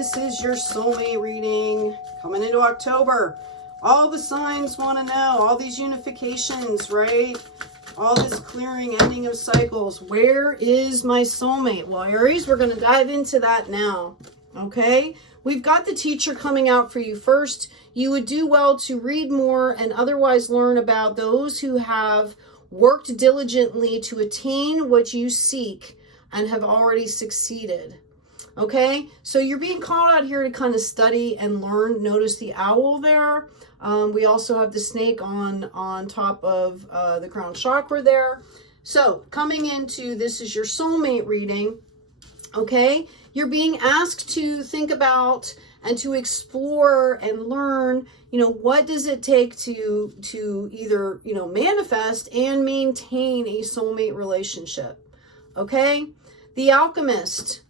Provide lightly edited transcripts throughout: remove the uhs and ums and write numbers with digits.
this is your soulmate reading coming into October. All the signs want to know, all these unifications, right? All this clearing, ending of cycles. Where is my soulmate? Well, Aries, we're going to dive into that now, okay? We've got the teacher coming out for you. First, you would do well to read more and otherwise learn about those who have worked diligently to attain what you seek and have already succeeded. Okay, so you're being called out here to kind of study and learn. Notice the owl there. We also have the snake on top of the crown chakra there. So coming into this is your soulmate reading. Okay, you're being asked to think about and to explore and learn, what does it take to either, manifest and maintain a soulmate relationship. Okay, the alchemist.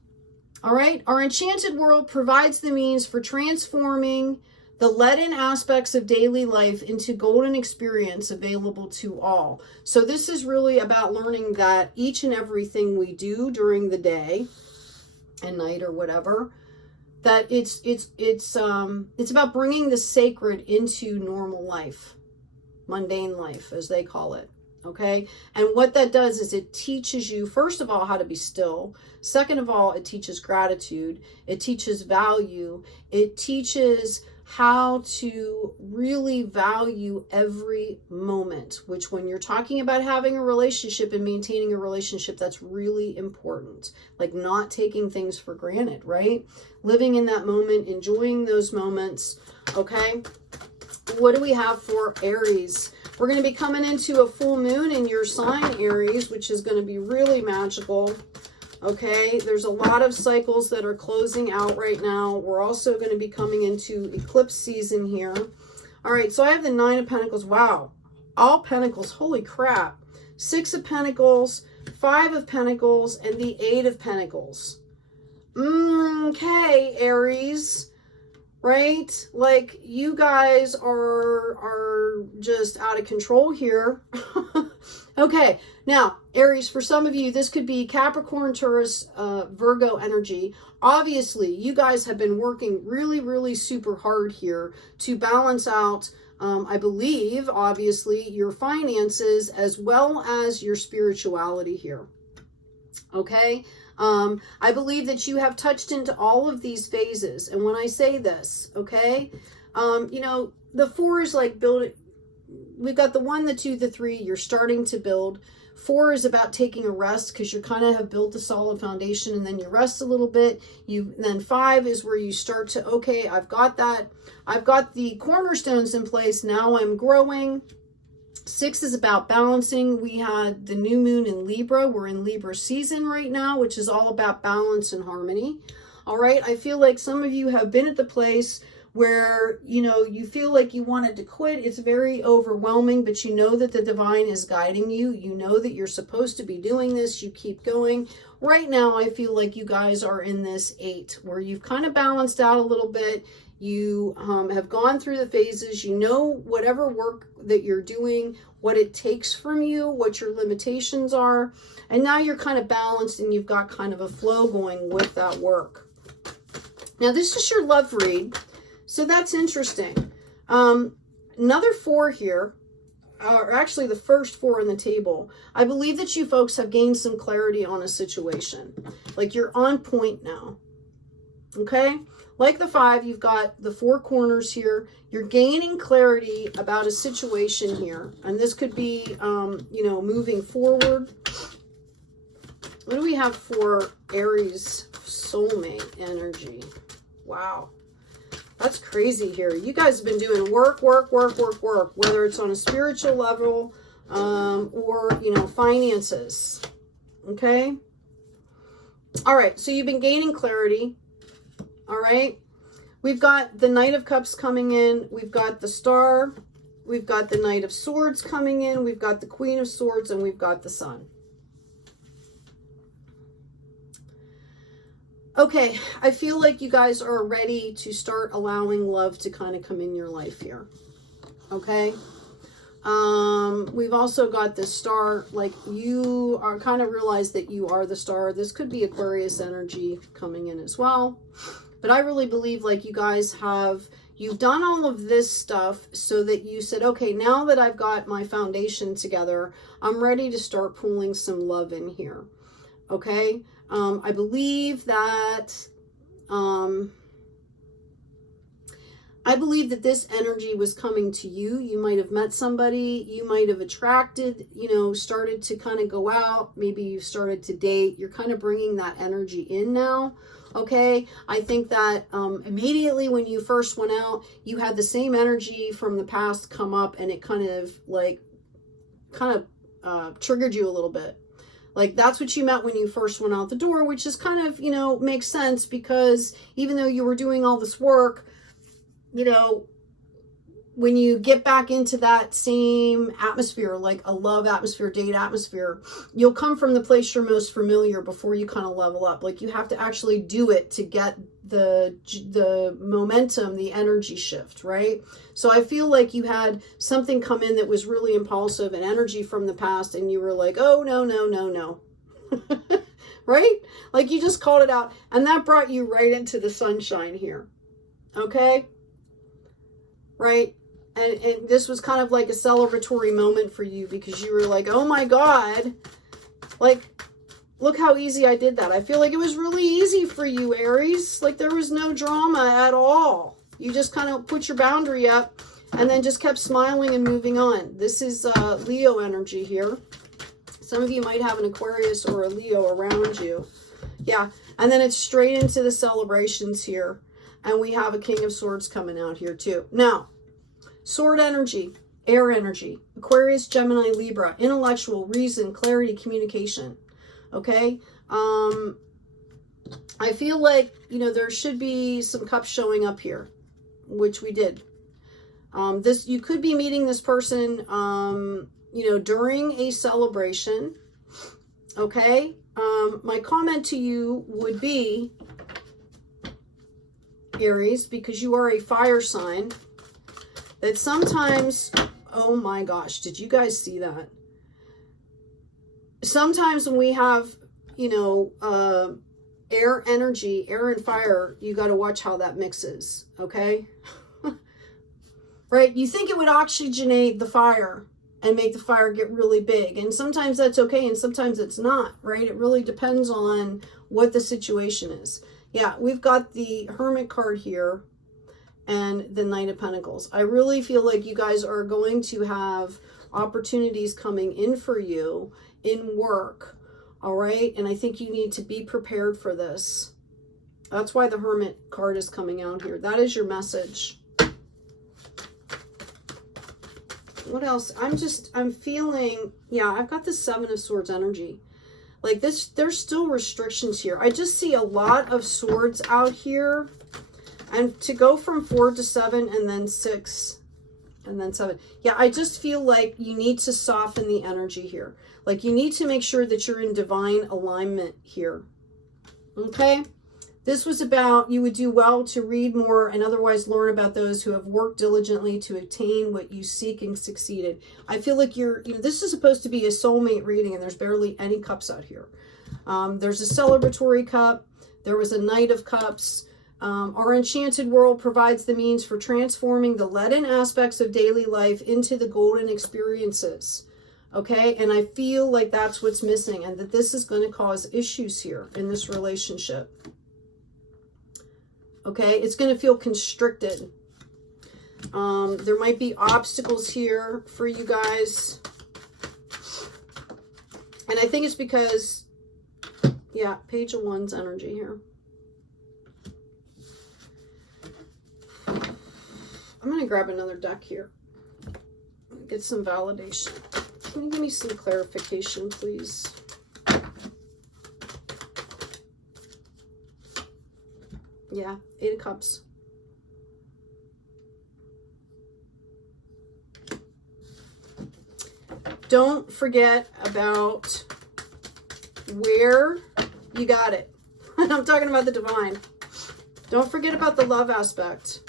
All right, our enchanted world provides the means for transforming the leaden aspects of daily life into golden experience available to all. So this is really about learning that each and everything we do during the day and night or whatever, that it's about bringing the sacred into normal life, mundane life, as they call it. Okay, and what that does is it teaches you, first of all, how to be still. Second of all, it teaches gratitude. It teaches value. It teaches how to really value every moment, which when you're talking about having a relationship and maintaining a relationship, that's really important. Like not taking things for granted, right? Living in that moment, enjoying those moments. Okay, what do we have for Aries? We're going to be coming into a full moon in your sign, Aries, which is going to be really magical. Okay, there's a lot of cycles that are closing out right now. We're also going to be coming into eclipse season here. All right, so I have the Nine of Pentacles. Wow, all Pentacles. Holy crap. Six of Pentacles, Five of Pentacles, and the Eight of Pentacles. Okay, Aries. Right? Like you guys are just out of control here. Okay. Now, Aries, for some of you, this could be Capricorn, Taurus, Virgo energy. Obviously, you guys have been working really, really super hard here to balance out, I believe, obviously, your finances as well as your spirituality here. Okay? I believe that you have touched into all of these phases. And when I say this, okay, the four is like building. We've got the 1, the 2, the 3. You're starting to build. 4 is about taking a rest because you kind of have built a solid foundation and then you rest a little bit. Then 5 is where you start to, okay, I've got that. I've got the cornerstones in place. Now I'm growing. 6 is about balancing. We had the new moon in Libra. We're in Libra season right now, which is all about balance and harmony. All right. I feel like some of you have been at the place where, you feel like you wanted to quit. It's very overwhelming, but you know that the divine is guiding you. You know that you're supposed to be doing this. You keep going. Right now, I feel like you guys are in this 8 where you've kind of balanced out a little bit. You have gone through the phases. You know whatever work that you're doing, what it takes from you, what your limitations are. And now you're kind of balanced and you've got kind of a flow going with that work. Now, this is your love read. So that's interesting. Another 4 here, or actually the first 4 on the table. I believe that you folks have gained some clarity on a situation. Like you're on point now. Okay? Like the 5, you've got the 4 corners here. You're gaining clarity about a situation here. And this could be, moving forward. What do we have for Aries soulmate energy? Wow. That's crazy here. You guys have been doing work, whether it's on a spiritual level or, finances. Okay? All right. So you've been gaining clarity. All right. We've got the Knight of Cups coming in. We've got the Star. We've got the Knight of Swords coming in. We've got the Queen of Swords, and we've got the Sun. Okay, I feel like you guys are ready to start allowing love to kind of come in your life here. Okay. We've also got the Star, like you are kind of realize that you are the star. This could be Aquarius energy coming in as well. But I really believe like you guys you've done all of this stuff so that you said, okay, now that I've got my foundation together, I'm ready to start pulling some love in here. Okay. I believe that, this energy was coming to you. You might have met somebody, you might have attracted, started to kind of go out. Maybe you started to date. You're kind of bringing that energy in now. Okay. I think that immediately when you first went out, you had the same energy from the past come up, and it kind of triggered you a little bit. Like that's what you meant when you first went out the door, which is kind of, makes sense, because even though you were doing all this work, when you get back into that same atmosphere, like a love atmosphere, date atmosphere, you'll come from the place you're most familiar before you kind of level up. Like you have to actually do it to get the momentum, the energy shift, right? So I feel like you had something come in that was really impulsive and energy from the past, and you were like, oh, no, no, no, no. Right? Like you just called it out, and that brought you right into the sunshine here. Okay? Right? And this was kind of like a celebratory moment for you, because you were like, oh my God, like, look how easy I did that. I feel like it was really easy for you, Aries. Like there was no drama at all. You just kind of put your boundary up and then just kept smiling and moving on. This is Leo energy here. Some of you might have an Aquarius or a Leo around you. Yeah. And then it's straight into the celebrations here. And we have a King of Swords coming out here too. Now, sword energy, air energy, Aquarius, Gemini, Libra, intellectual, reason, clarity, communication. Okay. I feel like, there should be some cups showing up here, which we did. You could be meeting this person, during a celebration. Okay. My comment to you would be, Aries, because you are a fire sign, that sometimes, oh my gosh, did you guys see that? Sometimes when we have, air energy, air and fire, you got to watch how that mixes. Okay. Right. You think it would oxygenate the fire and make the fire get really big. And sometimes that's okay. And sometimes it's not, right? It really depends on what the situation is. Yeah. We've got the Hermit card here and the Knight of Pentacles. I really feel like you guys are going to have opportunities coming in for you in work. All right. And I think you need to be prepared for this. That's why the Hermit card is coming out here. That is your message. What else? I'm feeling, yeah, I've got the Seven of Swords energy. Like this, there's still restrictions here. I just see a lot of swords out here. And to go from 4 to 7 and then 6 and then 7. Yeah, I just feel like you need to soften the energy here. Like you need to make sure that you're in divine alignment here. Okay? This was about, you would do well to read more and otherwise learn about those who have worked diligently to attain what you seek and succeeded. I feel like this is supposed to be a soulmate reading, and there's barely any cups out here. There's a celebratory cup. There was a Knight of Cups. Our enchanted world provides the means for transforming the leaden aspects of daily life into the golden experiences. Okay, and I feel like that's what's missing, and that this is going to cause issues here in this relationship. Okay, it's going to feel constricted. There might be obstacles here for you guys. And I think it's because, yeah, Page of Wands energy here. I'm going to grab another deck here. Get some validation. Can you give me some clarification, please? Yeah, 8 of Cups. Don't forget about where you got it. I'm talking about the divine. Don't forget about the love aspect.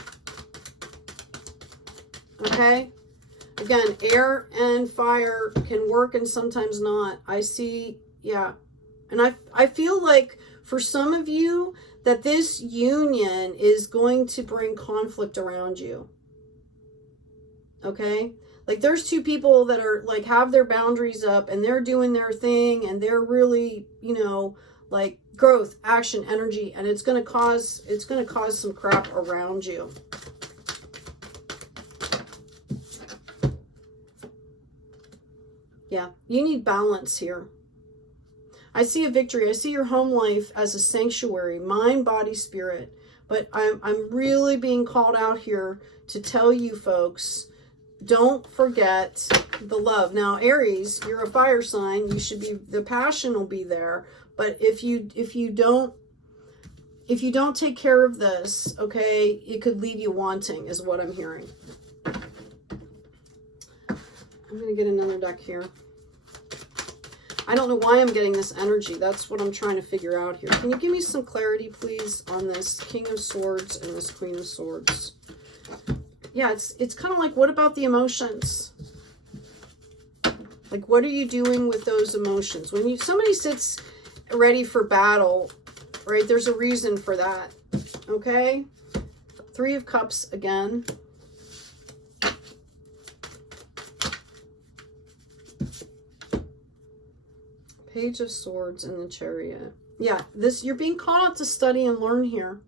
Okay? Again, air and fire can work and sometimes not. I see, yeah. And I feel like for some of you, that this union is going to bring conflict around you. Okay? Like there's two people that are like have their boundaries up and they're doing their thing and they're really, you know, like growth, action, energy, and it's going to cause some crap around you. Yeah, you need balance here. I see a victory. I see your home life as a sanctuary, mind, body, spirit. But I'm really being called out here to tell you folks, don't forget the love. Now, Aries, you're a fire sign. You should be, the passion will be there. But if you don't take care of this, okay, it could leave you wanting, is what I'm hearing. I'm going to get another deck here. I don't know why I'm getting this energy. That's what I'm trying to figure out here. Can you give me some clarity, please, on this King of Swords and this Queen of Swords? Yeah, it's kind of like, what about the emotions? Like, what are you doing with those emotions? When somebody sits ready for battle, right, there's a reason for that, okay? Three of Cups again. Page of Swords and the Chariot. Yeah, this, you're being called out to study and learn here.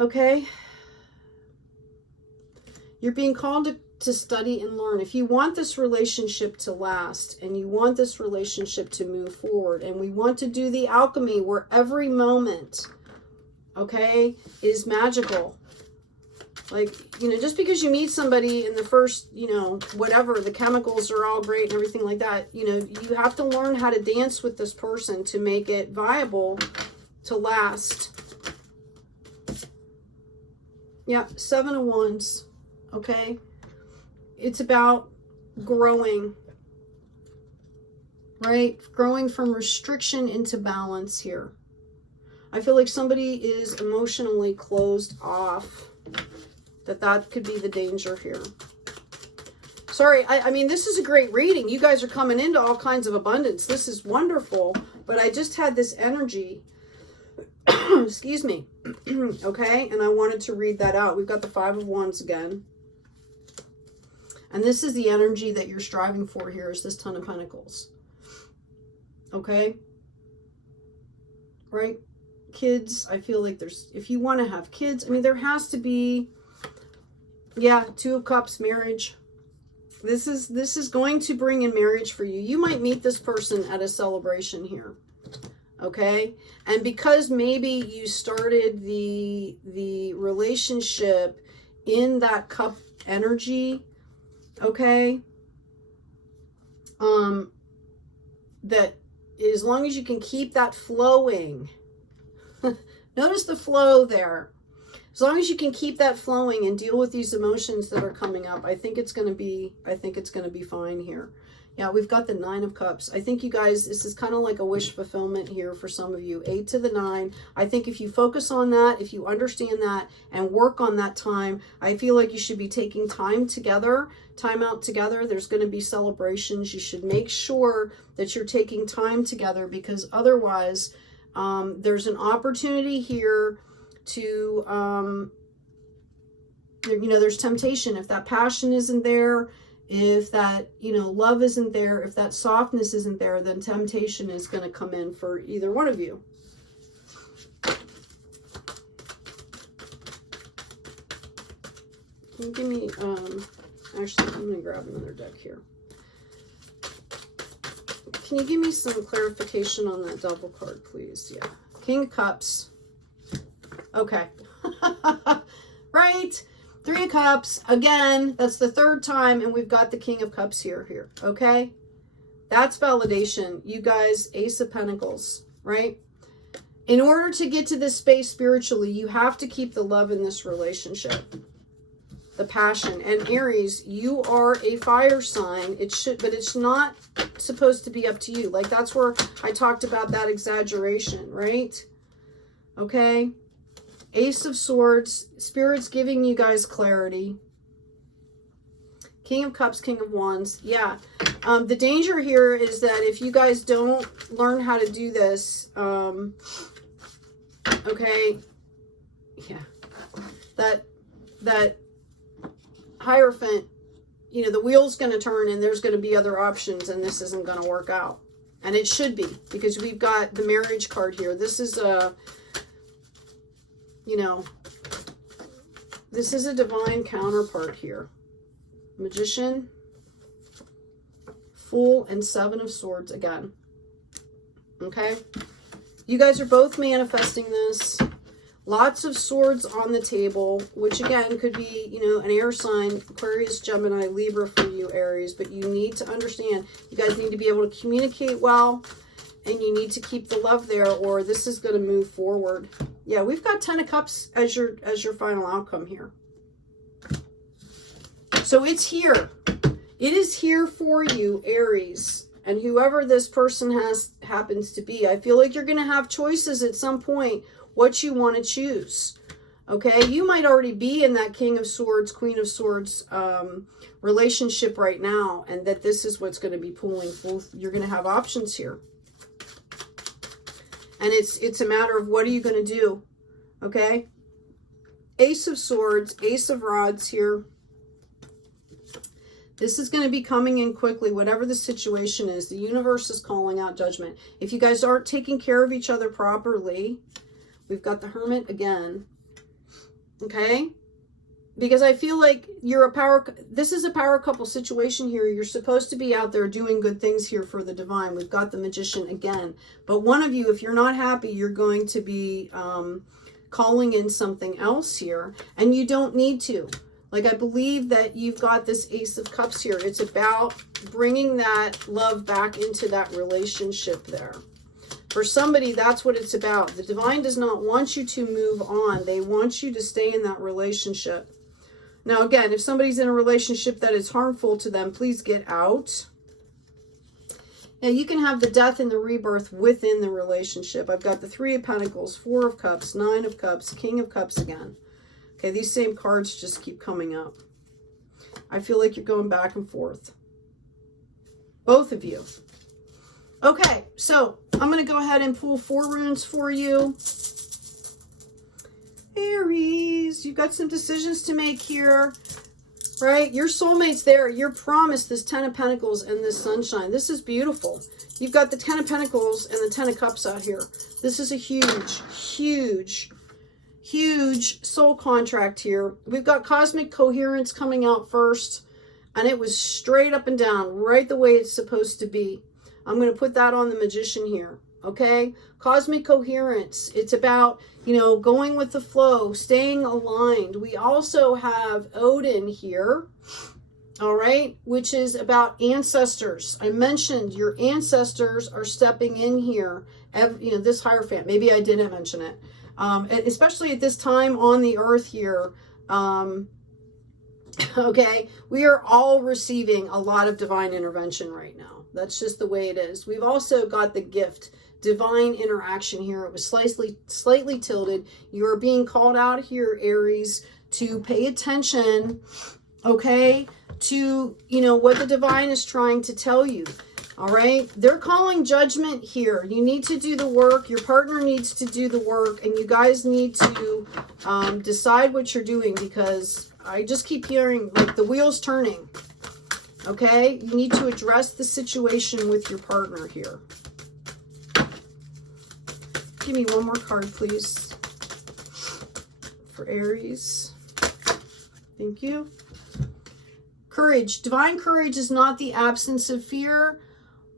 Okay? You're being called to study and learn. If you want this relationship to last and you want this relationship to move forward, and we want to do the alchemy where every moment, okay, is magical. Like, you know, just because you meet somebody in the first, you know, whatever, the chemicals are all great and everything like that, you know, you have to learn how to dance with this person to make it viable to last. Yeah, Seven of Wands, okay? It's about growing, right? Growing from restriction into balance here. I feel like somebody is emotionally closed off. That could be the danger here. Sorry, I mean, this is a great reading. You guys are coming into all kinds of abundance. This is wonderful. But I just had this energy. Excuse me. Okay, and I wanted to read that out. We've got the Five of Wands again. And this is the energy that you're striving for here, is this Ten of Pentacles. Okay? Right? Kids, I feel like there's, if you want to have kids, I mean, there has to be, yeah, Two of Cups, marriage. This is going to bring in marriage for you. You might meet this person at a celebration here. Okay? And because maybe you started the relationship in that cup energy, okay? That as long as you can keep that flowing, notice the flow there. As long as you can keep that flowing and deal with these emotions that are coming up, I think it's going to be fine here. Yeah, we've got the Nine of Cups. I think you guys, this is kind of like a wish fulfillment here for some of you. 8 to the 9. I think if you focus on that, if you understand that and work on that time, I feel like you should be taking time together, time out together. There's going to be celebrations. You should make sure that you're taking time together, because otherwise there's an opportunity here to, you know, there's temptation. If that passion isn't there, if that, you know, love isn't there, if that softness isn't there, then temptation is going to come in for either one of you. Can you give me, actually, I'm going to grab another deck here. Can you give me some clarification on that double card, please? Yeah. King of Cups. Okay. Right? 3 of Cups. Again, that's the third time, and we've got the King of Cups here. Okay? That's validation. You guys, Ace of Pentacles, right? In order to get to this space spiritually, you have to keep the love in this relationship. The passion. And Aries, you are a fire sign. It should, but it's not supposed to be up to you. Like, that's where I talked about that exaggeration, right? Okay? Ace of Swords, Spirit's giving you guys clarity. King of Cups, King of Wands. Yeah. The danger here is that if you guys don't learn how to do this, Okay. Yeah. That Hierophant, you know, the wheel's going to turn and there's going to be other options and this isn't going to work out. And it should be, because we've got the marriage card here. This is a, you know, this is a divine counterpart here. Magician, Fool, and Seven of Swords again. Okay? You guys are both manifesting this. Lots of swords on the table, which again could be, you know, an air sign, Aquarius, Gemini, Libra for you, Aries. But you need to understand, you guys need to be able to communicate well, and you need to keep the love there, or this is going to move forward. Yeah, we've got 10 of Cups as your final outcome here. So it's here. It is here for you, Aries. And whoever this person happens to be, I feel like you're going to have choices at some point what you want to choose. Okay, you might already be in that King of Swords, Queen of Swords relationship right now, and that this is what's going to be pulling. You're going to have options here, and it's a matter of what are you going to do. Okay, Ace of Swords, Ace of Rods here. This is going to be coming in quickly, whatever the situation is. The universe is calling out judgment. If you guys aren't taking care of each other properly, we've got the Hermit again. Okay? Because I feel like this is a power couple situation here. You're supposed to be out there doing good things here for the divine. We've got the Magician again. But one of you, if you're not happy, you're going to be calling in something else here. And you don't need to. Like, I believe that you've got this Ace of Cups here. It's about bringing that love back into that relationship there. For somebody, that's what it's about. The divine does not want you to move on. They want you to stay in that relationship. Now, again, if somebody's in a relationship that is harmful to them, please get out. Now, you can have the death and the rebirth within the relationship. I've got the Three of Pentacles, Four of Cups, Nine of Cups, King of Cups again. Okay, these same cards just keep coming up. I feel like you're going back and forth. Both of you. Okay, so I'm going to go ahead and pull 4 runes for you. Aries, you've got some decisions to make here, right? Your soulmate's there. You're promised this 10 of Pentacles and this sunshine. This is beautiful. You've got the 10 of Pentacles and the 10 of Cups out here. This is a huge, huge, huge soul contract here. We've got cosmic coherence coming out first, and it was straight up and down, right the way it's supposed to be. I'm going to put that on the Magician here, okay? Cosmic coherence. It's about, you know, going with the flow, staying aligned. We also have Odin here, all right, which is about ancestors. I mentioned your ancestors are stepping in here. You know, this Hierophant, maybe I didn't mention it. Especially at this time on the earth here, okay, we are all receiving a lot of divine intervention right now. That's just the way it is. We've also got the gift, divine interaction here. It was slightly tilted. You are being called out here, Aries, to pay attention, okay, to, you know, what the divine is trying to tell you. All right, they're calling judgment here. You need to do the work. Your partner needs to do the work, and you guys need to decide what you're doing, because I just keep hearing like the wheels turning. Okay, you need to address the situation with your partner here. Give me one more card, please, for Aries. Thank you. Courage. Divine courage is not the absence of fear,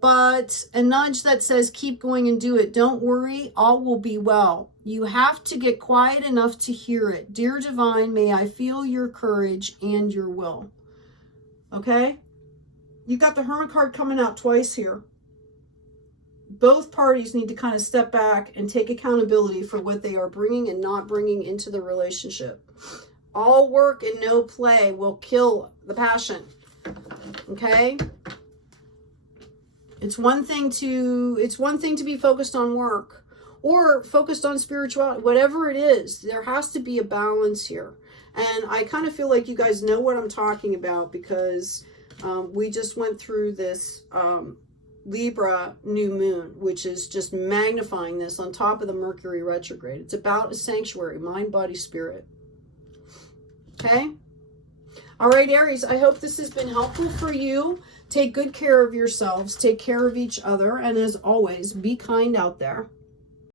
but a nudge that says, keep going and do it. Don't worry, all will be well. You have to get quiet enough to hear it. Dear divine, may I feel your courage and your will. Okay? You've got the Hermit card coming out twice here. Both parties need to kind of step back and take accountability for what they are bringing and not bringing into the relationship. All work and no play will kill the passion. Okay? It's one thing to be focused on work or focused on spirituality, whatever it is. There has to be a balance here. And I kind of feel like you guys know what I'm talking about, because we just went through this Libra new moon, which is just magnifying this on top of the Mercury retrograde. It's about a sanctuary, mind, body, spirit. Okay? All right, Aries, I hope this has been helpful for you. Take good care of yourselves. Take care of each other. And as always, be kind out there.